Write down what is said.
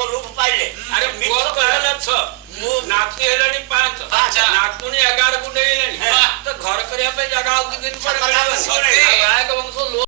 ବଂଶ ଲୋପ ପାଇଲେ ଆରେ ପୁଅ କହିଲା 6 ମୁଁ ନାତି ହେଲାଣି 5 ନାତୁଣୀ 11 କୁ ନେଇଲେଣି ତ ଘର କରିବା ପାଇଁ ଜାଗା ଆଉ କିଛି ଦିନ ପରେ ମିଳିବନି।